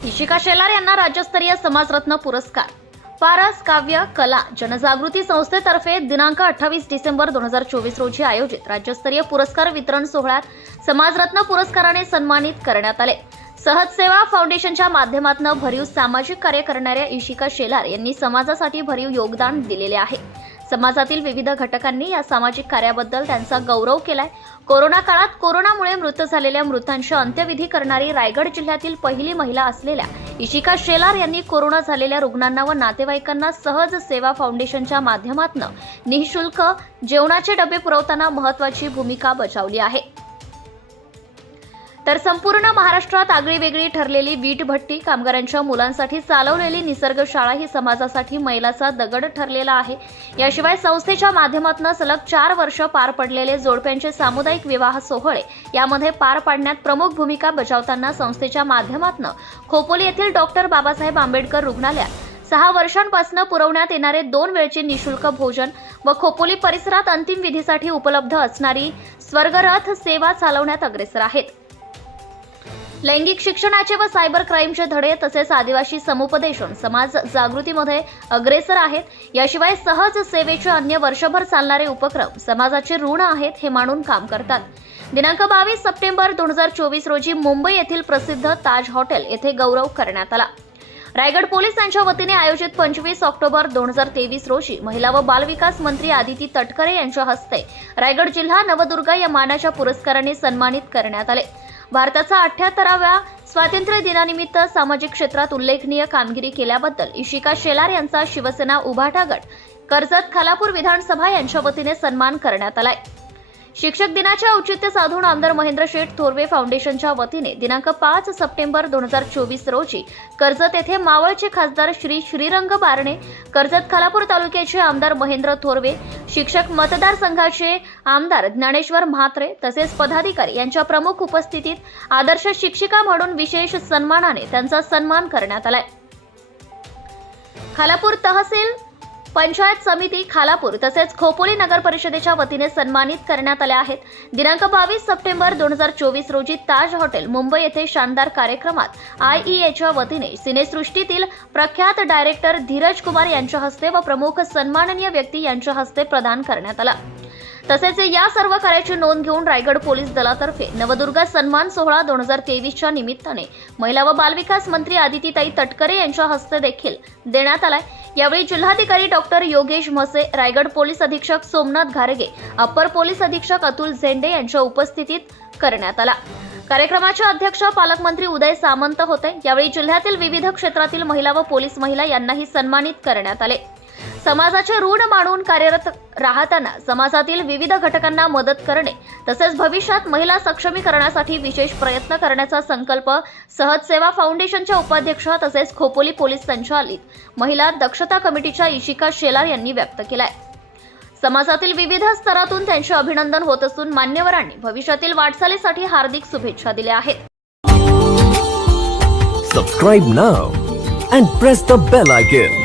इशिका शेलार यांना राज्यस्तरीय समाजरत्न पुरस्कार. पारस काव्य कला जनजागृती संस्थेतर्फे दिनांक अठ्ठावीस डिसेंबर दोन हजार चोवीस रोजी आयोजित राज्यस्तरीय पुरस्कार वितरण सोहळ्यात समाजरत्न पुरस्काराने सन्मानित करण्यात आले. सहजसेवा फाउंडेशनच्या माध्यमातून भरीव सामाजिक कार्य करणाऱ्या इशिका शेलार यांनी समाजासाठी भरीव योगदान दिलेले आहे. समाजातील विविध घटकांनी या सामाजिक कार्याबद्दल त्यांचा गौरव केलाय. कोरोना काळात कोरोनामुळे मृत झालेल्या मृतांशी अंत्यविधी करणारी रायगड जिल्ह्यातील पहिली महिला असलेल्या इशिका शेलार यांनी कोरोना झालेल्या रुग्णांना व नातेवाईकांना सहज सेवा फाउंडेशनच्या माध्यमातून निशुल्क जेवणाचे डबे पुरवताना महत्वाची भूमिका बजावली आहे. तर संपूर्ण महाराष्ट्रात आगळीवेगळी ठरलेली वीट भट्टी कामगारांच्या मुलांसाठी चालवलेली निसर्ग शाळा ही समाजासाठी मैलाचा दगड ठरलेला आहे. याशिवाय संस्थेच्या माध्यमातून सलग चार वर्ष पार पडलेले जोडप्यांचे सामुदायिक विवाह सोहळे यामध्ये पार पाडण्यात प्रमुख भूमिका बजावताना संस्थेच्या माध्यमातून खोपोली येथील डॉक्टर बाबासाहेब आंबेडकर रुग्णालयात सहा वर्षांपासून पुरवण्यात येणारे दोन वेळचे निशुल्क भोजन व खोपोली परिसरात अंतिम विधीसाठी उपलब्ध असणारी स्वर्गरथ सेवा चालवण्यात अग्रेसर आहेत. लैंगिक शिक्षणाचे व सायबर क्राईमचे धडे तसेच आदिवासी समुपदेशन समाज जागृतीमध्ये अग्रेसर आहेत. याशिवाय सहज सेवेचे अन्य वर्षभर चालणारे उपक्रम समाजाचे ऋण आहेत हे मानून काम करतात. दिनांक बावीस सप्टेंबर दोन हजार चोवीस रोजी मुंबई येथील प्रसिद्ध ताज हॉटेल येथे गौरव करण्यात आला. रायगड पोलीस यांच्या वतीने आयोजित पंचवीस ऑक्टोबर दोन हजार तेवीस रोजी महिला व बालविकास मंत्री आदिती तटकरे यांच्या हस्ते रायगड जिल्हा नवदुर्गा या मानाच्या पुरस्काराने सन्मानित करण्यात आले. भारताचा अठ्याहत्तराव्या स्वातंत्र्य दिनानिमित्त सामाजिक क्षेत्रात उल्लेखनीय कामगिरी केल्याबद्दल इशिका शेलार यांचा शिवसेना उभाटा गट कर्जत खालापूर विधानसभा यांच्या वतीने सन्मान करण्यात आलाय. शिक्षक दिनाचे औचित्य साधून आमदार महेंद्र शेठ थोरवे फाउंडेशनच्या वतीने दिनांक पाच सप्टेंबर दोन हजार चोवीस रोजी कर्जत येथे मावळचे खासदार श्री श्रीरंग बारणे कर्जत खालापूर तालुक्याचे आमदार महेंद्र थोरवे शिक्षक मतदारसंघाचे आमदार ज्ञानेश्वर म्हात्रे तसेच पदाधिकारी यांच्या प्रमुख उपस्थितीत आदर्श शिक्षिका म्हणून विशेष सन्मानाने त्यांचा सन्मान करण्यात आलाय. खालापूर तहसील पंचायत समिती खालापूर तसेच खोपोली नगर परिषदेच्या वतीने सन्मानित करण्यात आल्या आहेत. दिनांक बावीस सप्टेंबर दोन हजार चोवीस रोजी ताज हॉटेल मुंबई येथे शानदार कार्यक्रमात आयईएच्या वतीने सिनेसृष्टीतील प्रख्यात डायरेक्टर धीरज कुमार यांच्या हस्ते व प्रमुख सन्माननीय व्यक्ती यांच्या हस्ते प्रदान करण्यात आला. तसेच या सर्व कार्याची नोंद घेऊन रायगड पोलीस दलातर्फे नवदुर्गा सन्मान सोहळा दोन हजार तेवीसच्या निमित्ताने महिला व बालविकास मंत्री आदितीताई तटकरे यांच्या हस्ते देखील देण्यात आलाय. यावेळी जिल्हाधिकारी डॉक्टर योगेश म्हसे रायगड पोलीस अधीक्षक सोमनाथ घारगे अप्पर पोलीस अधीक्षक अतुल झेंडे यांच्या उपस्थितीत करण्यात आला. कार्यक्रमाच्या अध्यक्ष पालकमंत्री उदय सामंत होते. यावेळी जिल्ह्यातील विविध क्षेत्रातील महिला व पोलीस महिला यांनाही सन्मानित करण्यात आले. समाजाचे ऋण मानून कार्यरत राहताना समाजातील विविध घटकांना मदत करणे तसेच भविष्यात महिला सक्षमीकरणासाठी विशेष प्रयत्न करण्याचा संकल्प सहज सेवा फाउंडेशनच्या उपाध्यक्ष तसेच खोपोली पोलीस संचालित महिला दक्षता कमिटीच्या इशिका शेलार यांनी व्यक्त केलाय. समाजातील विविध स्तरातून त्यांचे अभिनंदन होत असून मान्यवरांनी भविष्यातील वाटचालीसाठी हार्दिक शुभेच्छा दिल्या आहेत. Subscribe now and press the bell icon